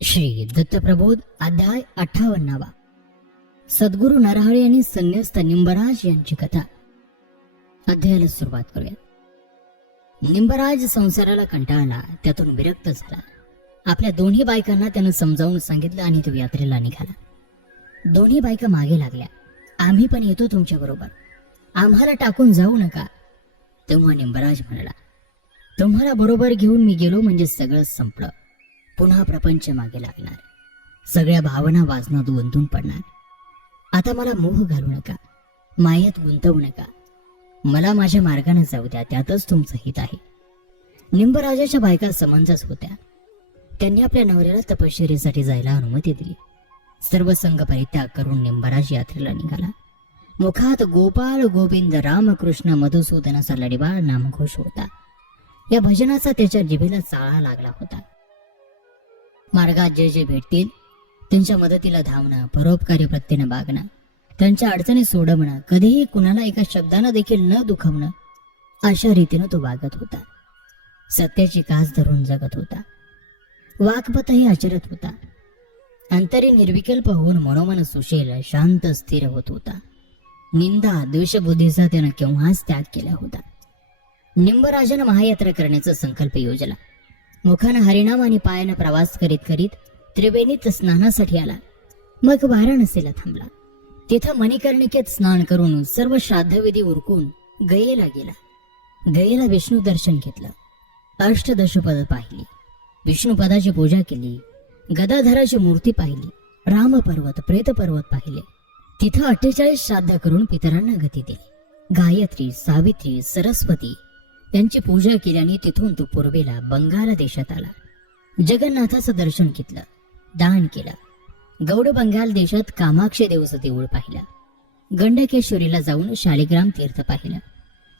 श्री दत्तप्रबोध अध्याय 58. सद्गुरू नरहरी आणि संन्यस्त निंबराज यांची कथा. अध्यायाला सुरुवात करूया. निंबराज संसाराला कंटाळला, त्यातून विरक्त झाला. आपल्या दोन्ही बायकांना त्यानं समजावून सांगितलं आणि तो यात्रेला निघाला. दोन्ही बायका मागे लागल्या. आम्ही पण येतो तुमच्या बरोबर, आम्हाला टाकून जाऊ नका. तेव्हा निंबराज म्हणाला, तुम्हाला बरोबर घेऊन मी गेलो म्हणजे सगळं संपलं. पुन्हा प्रपंच मागे लागणार, सगळ्या भावना वाजनात गुंतून पडणार. आता मला मोह घालू नका, मायेत गुंतवू नका. मला माझ्या मार्गाने जाऊ द्या, त्यातच तुमचं हित आहे. निंबराजाच्या बायका समंजस होत्या. त्यांनी आपल्या नवऱ्याला तपश्चर्येसाठी जायला अनुमती दिली. सर्व संघ परित्याग करून निंबराज यात्रेला निघाला. मुखात गोपाल गोविंद रामकृष्ण मधुसूदनाचा लढीवाळ नामघोष होता. या भजनाचा त्याच्या जिभेला चाळा लागला होता. मार्गात जे जे भेटतील त्यांच्या मदतीला धावणं, परोपकारी वृत्तीने वागणं, त्यांच्या अडचणी सोडवणं, कधीही कुणाला एका शब्दानं देखील न दुखवणं, अशा रीतीनं तो वागत होता. सत्याची कास धरून जगत होता. वाकपतही आचरत होता. अंतरी निर्विकल्प होऊन मनोमन सुशील, शांत, स्थिर होत होता. निंदा द्वेषबुद्धीचा त्यानं केव्हाच त्याग केला होता. निंबराजानं महायात्रा करण्याचा संकल्प योजला. मुखानं हरिनाम आणि पायानं प्रवास करीत करीत त्रिवेणीत स्नानासाठी आला. मग वाराणसीला थांबला. तिथं मणिकर्णिकेत स्नान करून सर्व श्राद्धविधी उरकून गयेला गेला. गयेला विष्णू दर्शन घेतलं. अष्टदशपद पाहिली. विष्णुपदाची पूजा केली. गदाधराची मूर्ती पाहिली. रामपर्वत, प्रेतपर्वत पाहिले. तिथं 48 श्राद्ध करून पितरांना गती दिली. गायत्री, सावित्री, सरस्वती यांची पूजा केल्याने तिथून तो पूर्वेला बंगाल देशात आला. जगन्नाथाचं दर्शन घेतलं, दान केलं. गौड बंगाल देशात कामाक्षी देवचं देऊळ पाहिलं. गंडकेश्वरीला जाऊन शालिग्राम तीर्थ पाहिलं.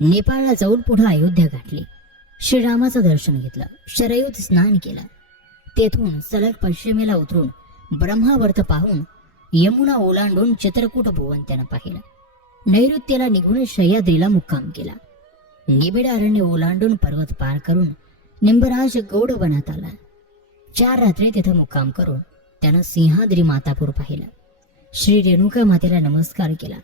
नेपाळला जाऊन पुढे अयोध्या गाठली. श्रीरामाचं दर्शन घेतलं. शरयूत स्नान केलं. तेथून सलग पश्चिमेला उतरून ब्रह्मावर्त पाहून यमुना ओलांडून चित्रकूट भुवन त्यानं पाहिलं. नैऋत्येला निघून सह्याद्रीला मुक्काम केला. निबिड अरण्य ओलांडून पर्वत पार करून निंबराज गौड वनात आला. 4 रात्री तिथे मुक्काम करून त्यानं सिंहाद्री मातापूर पाहिलं. श्री रेणुका मातेला नमस्कार केला.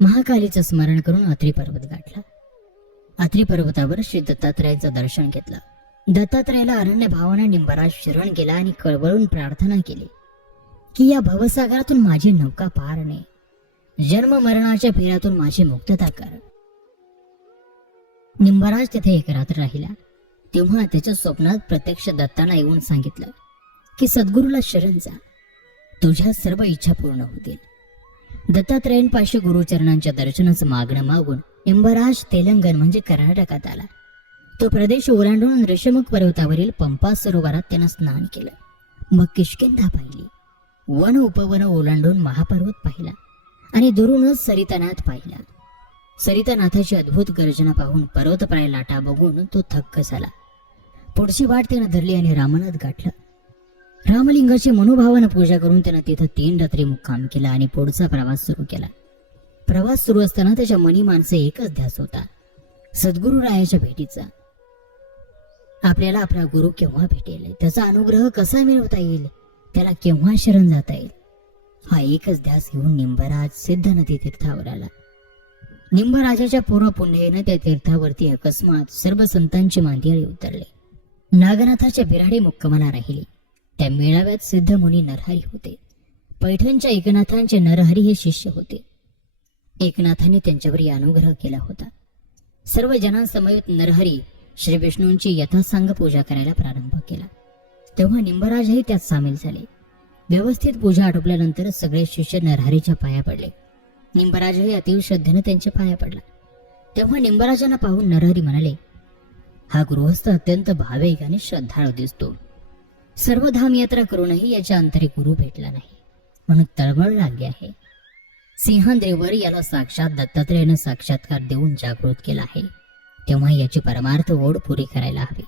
महाकालीचं स्मरण करून अत्री पर्वत गाठला. अत्री पर्वतावर श्री दत्तात्रयाचं दर्शन घेतलं. दत्तात्रयाला अरण्य भावाने निंबराज शरण गेला आणि कळवळून प्रार्थना केली की या भवसागरातून माझी नौका पार ने, जन्म मरणाच्या फेऱ्यातून माझी मुक्तता कर. निंबराज तिथे एक रात्र राहिला. तेव्हा त्याच्या स्वप्नात प्रत्यक्ष दत्ताना येऊन सांगितलं की सद्गुरूला शरण जा, तुझ्या सर्व इच्छा पूर्ण होतील. दत्तात्रयांपाशी गुरुचरणांच्या दर्शनाचं मागणं मागून निंबराज तेलंगण म्हणजे कर्नाटकात आला. तो प्रदेश ओलांडून ऋषमुख पर्वतावरील पंपा सरोवरात त्यानं स्नान केलं. मग किष्किंधा पाहिली. वन उपवन ओलांडून महापर्वत पाहिला आणि दुरूनच सरितानाथ पाहिला. सरितानाथाची अद्भुत गर्जना पाहून पर्वतप्राय लाटा बघून तो थक्क झाला. पुढची वाट त्यानं धरली आणि रामनाथ गाठलं. रामलिंगाची मनोभावानं पूजा करून त्यानं तिथं 3 रात्री मुक्काम केला आणि पुढचा प्रवास सुरू केला. प्रवास सुरू असताना त्याच्या मनी माणसे एकच ध्यास होता, सद्गुरू रायाच्या भेटीचा. आपल्याला आपला गुरु केव्हा भेटेल, त्याचा अनुग्रह कसा मिळवता येईल, त्याला केव्हा शरण जाता येईल, हा एकच ध्यास घेऊन निंबराज सिद्ध नदी तीर्थावर आला. निंबराजाच्या पूर्व पुण्येनं त्या तीर्थावरती अकस्मात सर्व संतांची मांदियाळी उतरले. नागनाथाच्या बिराडी मुक्कामाला राहिली. त्या मेळाव्यात सिद्ध मुनी नरहरी होते. पैठणच्या एकनाथांचे नरहरी हे शिष्य होते. एकनाथांनी त्यांच्यावर अनुग्रह केला होता. सर्व जनांसमवेत नरहरी श्री विष्णूंची यथासांग पूजा करायला प्रारंभ केला. तेव्हा निंबराजही त्यात सामील झाले. व्यवस्थित पूजा आटोपल्यानंतर सगळे शिष्य नरहरीच्या पाया पडले. निंबराजही अतिव श्रद्धेने त्यांच्या पाया पडला. तेव्हा निंबराजांना पाहून नरहरी म्हणाले, हा गृहस्थ अत्यंत भाविक आणि श्रद्धाळू दिसतो. सर्व धाम यात्रा करूनही याच्या अंतरी गुरु भेटला नाही, म्हणून तळमळ लागली आहे. सिंहाद्रीवर याला साक्षात दत्तात्रयानं साक्षात्कार देऊन जागृत केला आहे, तेव्हा याची परमार्थ ओढ पुरी करायला हवी.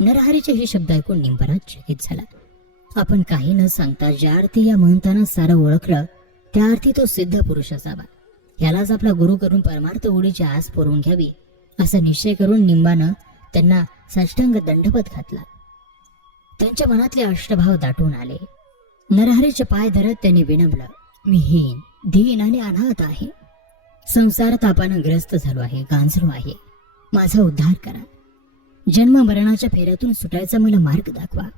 नरहरीचे हे शब्द ऐकून निंबराज चकित झाला. आपण काही न सांगता ज्या अर्थी या महंतांना सारं ओळखलं, त्या अर्थी तो सिद्ध पुरुष असावा. यालाच आपला गुरु करून परमार्थ ओढीची आस पुरवून घ्यावी असा निश्चय करून निंबानं त्यांना साष्टांग दंडवत घातला. त्यांच्या मनातले अष्टभाव दाटून आले. नरहरीचे पाय धरत त्यांनी विनवलं, मी हीन, दीन आणि अनाथ आहे. संसार तापानं ग्रस्त झालो आहे, गांजलो आहे. माझा उद्धार करा. जन्म मरणाच्या फेऱ्यातून सुटायचा मला मार्ग दाखवा.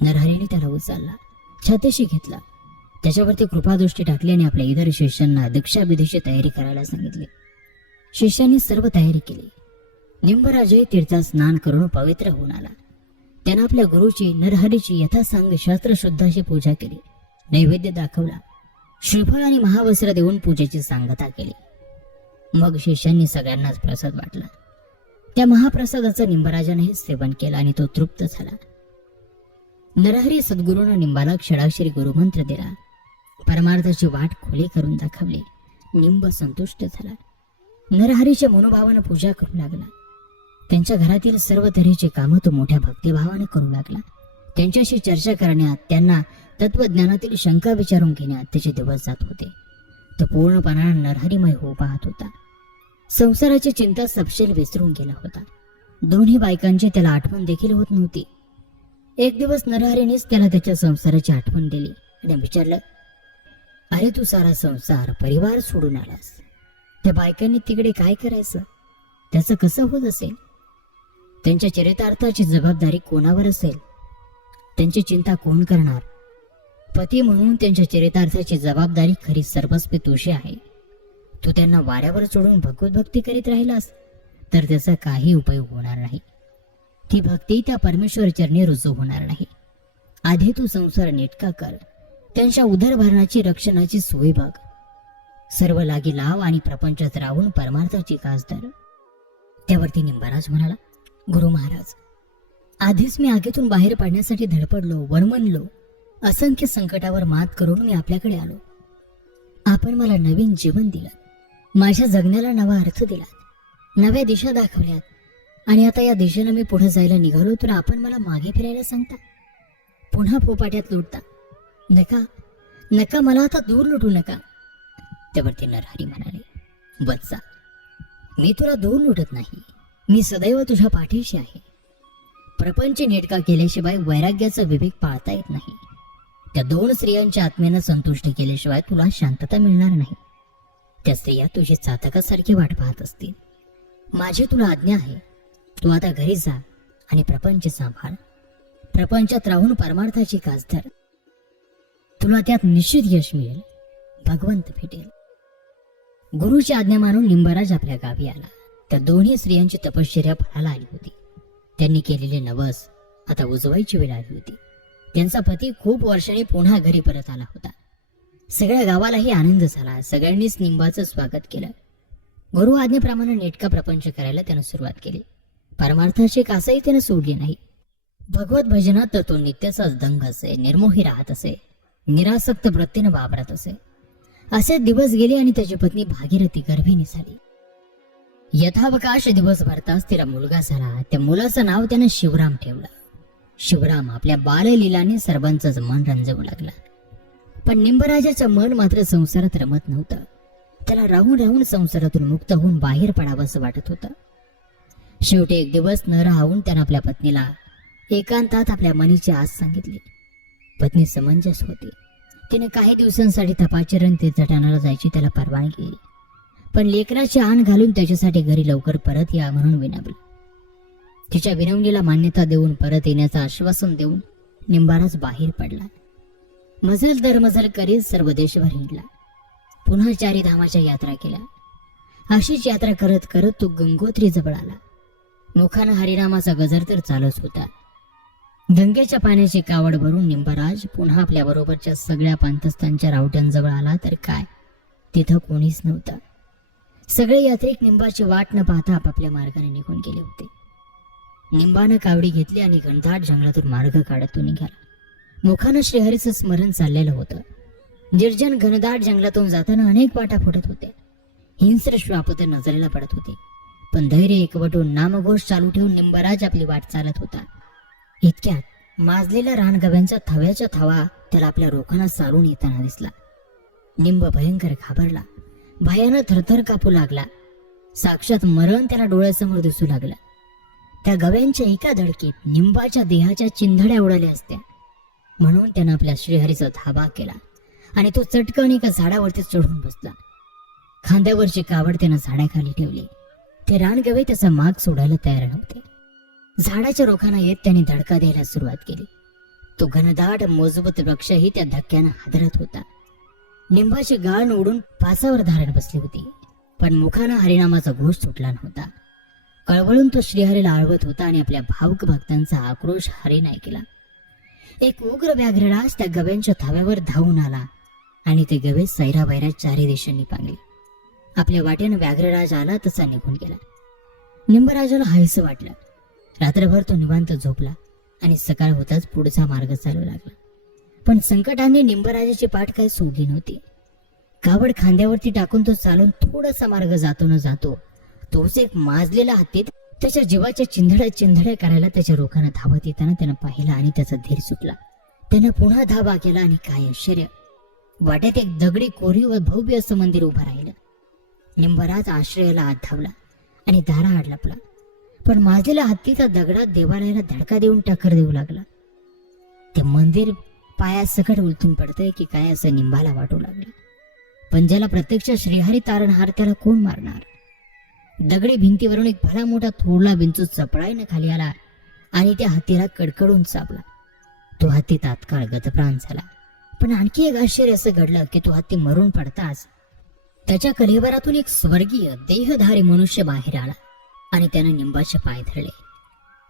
नरहरीने त्याला उचलला, छातीशी घेतला, त्याच्यावरती कृपादृष्टी टाकली आणि आपल्या इतर शिष्यांना दीक्षाविधीची तयारी करायला सांगितली. शिष्यांनी सर्व तयारी केली. निंबराजही तीर्थात स्नान करून पवित्र होऊन आला. त्यानं आपल्या गुरुची, नरहरीची यथासांग शास्त्रशुद्धाची पूजा केली, नैवेद्य दाखवला, श्रीफळ आणि महावस्त्र देऊन पूजेची सांगता केली. मग शिष्यांनी सगळ्यांनाच प्रसाद वाटला. त्या महाप्रसादाचं निंबराजानेही सेवन केलं आणि तो तृप्त झाला. नरहरी सद्गुरूंना निंबाला क्षडाक्षरी गुरुमंत्र दिला. परमार्थाची वाट खुली करून दाखवली. निंब संतुष्ट झाला. नरहरीच्या मनोभावानं पूजा करू लागला. त्यांच्या घरातील सर्व तऱ्हेची कामं तो मोठ्या भक्तिभावानं करू लागला. त्यांच्याशी चर्चा करण्यात, त्यांना तत्वज्ञानातील शंका विचारून घेण्यात त्याचे दिवस जात होते. तो पूर्णपणाने नरहरीमय हो पाहत होता. संसाराची चिंता सपशेल विसरून गेला होता. दोन्ही बायकांची त्याला आठवण देखील होत नव्हती. एक दिवस नरहरीनेच त्याला त्याच्या संसाराची आठवण दिली आणि विचारलं, अरे तू सारा संसार, परिवार सोडून आलास. त्या बायकांनी तिकडे काय करायचं? त्याचं कसं होत असेल? त्यांच्या चरितार्थाची जबाबदारी कोणावर असेल? त्यांची चिंता कोण करणार? पती म्हणून त्यांच्या चरितार्थाची जबाबदारी खरी सर्वस्वी तुझी आहे. तू त्यांना वाऱ्यावर सोडून भगवत भक्ती करीत राहिलास तर त्याचा काही उपयोग होणार नाही. ती भक्ती त्या परमेश्वर चरणी रुजू होणार नाही. आधी तू संसार नेटका कर. त्यांच्या उदरभरणाची, रक्षणाची सोय बघ. सर्व लागी लाव आणि प्रपंचात राहून परमार्थाची कास धर. त्यावरती निंबाराज म्हणाला, गुरु महाराज, आधीच मी आगीतून बाहेर पडण्यासाठी धडपडलो, वणवणलो. असंख्य संकटावर मात करून मी आपल्याकडे आलो. आपण मला नवीन जीवन दिलं, माझ्या जगण्याला नवा अर्थ दिला, नव्या दिशा दाखवल्यात आणि आता या दिशेनं मी पुढे जायला निघालो तर आपण मला मागे फिरायला सांगता, पुन्हा पोपाट्यात लुटता. नका नका, मला आता दूर लुटू नका. त्यावरती नरहरी म्हणाले, वत्सा, मी तुला दूर लुटत नाही. मी सदैव तुझ्या पाठीशी आहे. प्रपंच नेटका केल्याशिवाय वैराग्याचा विवेक पाळता येत नाही. त्या दोन स्त्रियांच्या आत्म्यानं संतुष्ट केल्याशिवाय तुला शांतता मिळणार नाही. त्या स्त्रिया तुझी चातकासारखी वाट पाहत असतील. माझी तुला आज्ञा आहे, तू आता घरी जा आणि प्रपंच सांभाळ. प्रपंचात राहून परमार्थाची कास धर. तुला त्यात निश्चित यश मिळेल, भगवंत भेटेल. गुरुची आज्ञा मानून निंबाराज आपल्या गावी आला. त्या दोन्ही स्त्रियांची तपश्चर्या फळाला आली होती. त्यांनी केलेले नवस आता उजवायची वेळ आली होती. त्यांचा पती खूप वर्षांनी पुन्हा घरी परत आला होता. सगळ्या गावालाही आनंद झाला. सगळ्यांनीच निंबाचं स्वागत केलं. गुरु आज्ञेप्रमाणे नेटका प्रपंच करायला त्यानं सुरुवात केली. परमार्थाची कासही त्यानं सोडली नाही. भगवत भजनात तर तो नित्याचाच दंग असे, निर्मोही राहत असे, निरासक्त वृत्तीनं वापरत असे. असे दिवस गेले आणि त्याची पत्नी भागीरथी गर्भिणी झाली. यथावकाश दिवस भरताच तिला मुलगा झाला. त्या मुलाचं नाव त्यानं शिवराम ठेवलं. शिवराम आपल्या बाललीलाने सर्वांचंच मन रंजवू लागला. पण निंबराजाचं मन मात्र संसारात रमत नव्हतं. त्याला राहून राहून संसारातून मुक्त होऊन बाहेर पडावं असं वाटत होतं. शेवटी एक दिवस न राहून त्यानं आपल्या पत्नीला एकांतात आपल्या मनीची आस सांगितली. पत्नी समंजस होती. तिने काही दिवसांसाठी तपाचरण तीर्थाटनाला जायची त्याला परवानगी दिली. पण लेकराची आण घालून त्याच्यासाठी घरी लवकर परत या म्हणून विनवलं. तिच्या विनवणीला मान्यता देऊन परत येण्याचं आश्वासन देऊन निंबाराज बाहेर पडला. मजल दर मजल करीत सर्व देशभर हिंडला. पुन्हा चारी धामाच्या यात्रा केल्या. अशीच यात्रा करत करत तो गंगोत्री जवळ आला. मुखानं हरिनामाचा गजर तर चालूच होता. गंगेच्या पाण्याची कावड भरून निंबाराज पुन्हा आपल्या बरोबरच्या सगळ्या पंथस्थांच्या रावट्यांजवळ आला तर काय, तिथं कोणीच नव्हतं. सगळे यात्रिक निंबाची वाट न पाहता आपापल्या मार्गाने निघून गेले होते. निंबानं कावडी घेतली आणि घनदाट जंगलातून मार्ग काढत तो निघाला. मुखानं श्रीहरीचं स्मरण चाललेलं होतं. निर्जन घनदाट जंगलातून जाताना अनेक वाटा फुटत होत्या. हिंस्र श्वाप तर नजरेला पडत होते. पण धैर्य एकवटून नामघोष चालू ठेवून निंबाराज आपली वाट चालत होता. इतक्यात माजलेल्या रानगव्यांच्या थव्याच्या थवा त्याला आपल्या रोखांना सारून येताना दिसला. निंब भयंकर घाबरला. भयानं थरथर कापू लागला. साक्षात मरण त्याला डोळ्यासमोर दिसू लागला. त्या गव्यांच्या एका धडकीत निंबाच्या देहाच्या चिंधड्या उडाल्या असत्या. म्हणून त्यानं आपल्या श्रीहरीचा धाबा केला आणि तो चटकन एका झाडावरती चढून बसला. खांद्यावरची कावड त्यानं झाडाखाली ठेवली. ते रानगवे त्याचा माग सोडायला तयार नव्हते. झाडाच्या रोखांना येत त्याने धडका द्यायला सुरुवात केली. तो घनदाट मजबूत वृक्षही त्या धक्क्यानं हादरत होता. निंबाची गाळ उडून पासावर धारण बसली होती, पण मुखानं हरिनामाचा घोष सुटला नव्हता. कळवळून तो श्रीहरीला आळवत होता आणि आपल्या भावुक भक्तांचा आक्रोश हरीने ऐकला. एक उग्र व्याघ्रराज त्या गव्यांच्या थाव्यावर धावून आला आणि ते गवे सैरावैरा चारी दिशांनी पांगले. आपल्या वाटेनं व्याघ्रराज आला तसा निघून गेला. निंबराजाला हायसं वाटलं. रात्रभर तो निवांत झोपला आणि सकाळ होताच पुढचा मार्ग चालू लागला. पण संकटाने निंबराजाची पाठ काही सोडली नव्हती. कावड खांद्यावरती टाकून तो चालून थोडासा मार्ग जातो न जातो तोच एक माजलेला हत्ती त्याच्या जीवाच्या चिंधड्या करायला त्याच्या रोखानं धावत येताना त्यानं पाहिला आणि त्याचा धीर सुटला. त्यानं पुन्हा धावा केला आणि काय आश्चर्य, वाटेत एक दगडी कोरीव व भव्य असं मंदिर उभं राहिलं. निंबराज आश्रयाला आत धावला आणि दाराआड लपला. पण माजलेला हत्तीचा दगडात देवालयाला धडका देऊन टक्कर देऊ लागला. ते मंदिर पायासकट उलटून पडतंय की काय असं निंबाला वाटू लागलं. पण ज्याला प्रत्यक्ष श्रीहरी तारणहार त्याला कोण मारणार? दगडी भिंतीवरून एक भला मोठा थोडला विंचू चपळाईनं खाली आला आणि त्या हत्तीला कडकडून चापला. तो हत्ती तात्काळ गतप्राण झाला. पण आणखी एक आश्चर्य असं घडलं की तो हत्ती मरून पडताच त्याच्या कलेवरातून एक स्वर्गीय देहधारी मनुष्य बाहेर आला आणि त्यानं निंबाचे पाय धरले.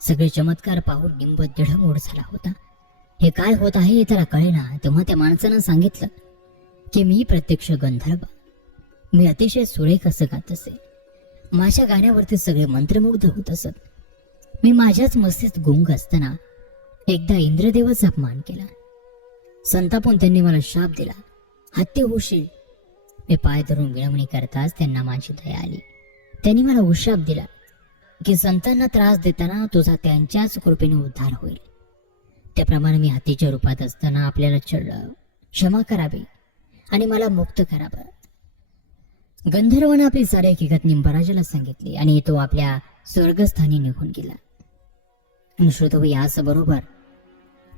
सगळे चमत्कार पाहून निंब दृढमूढ झाला होता. हे काय होत आहे हे त्याला कळेना. तेव्हा त्या माणसानं सांगितलं की मी प्रत्यक्ष गंधर्व. मी अतिशय सुरेख असं गात असे. माझ्या गाण्यावरती सगळे मंत्रमुग्ध होत असत. मी माझ्याच मस्तीत गुंग असताना एकदा इंद्रदेवाचा अपमान केला. संतापून त्यांनी मला शाप दिला, हत्ती होशील. मी पाय धरून विनवणी करताच त्यांना माझी दया आली. त्यांनी मला उशाप दिला की संतांना त्रास देताना तुझा त्यांच्याच कृपेने उद्धार होईल. त्याप्रमाणे मी हत्तीच्या रूपात असताना आपल्याला क्षमा करावी आणि मला मुक्त करावं. गंधर्वानं आपली सारी हकीकत निंबराजाला सांगितली आणि तो आपल्या स्वर्गस्थानी निघून गेला. आणि श्रोतहो, याचबरोबर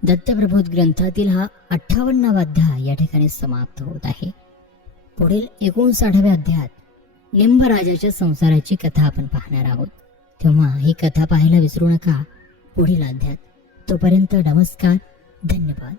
दत्तप्रबोध ग्रंथातील हा 58वा अध्याय या ठिकाणी समाप्त होत आहे. पुढील 59व्या अध्यायात निंबराजाच्या संसाराची कथा आपण पाहणार आहोत. तेव्हा ही कथा पाहायला विसरू नका पुढील अध्यायात. तोपर्यंत नमस्कार, धन्यवाद.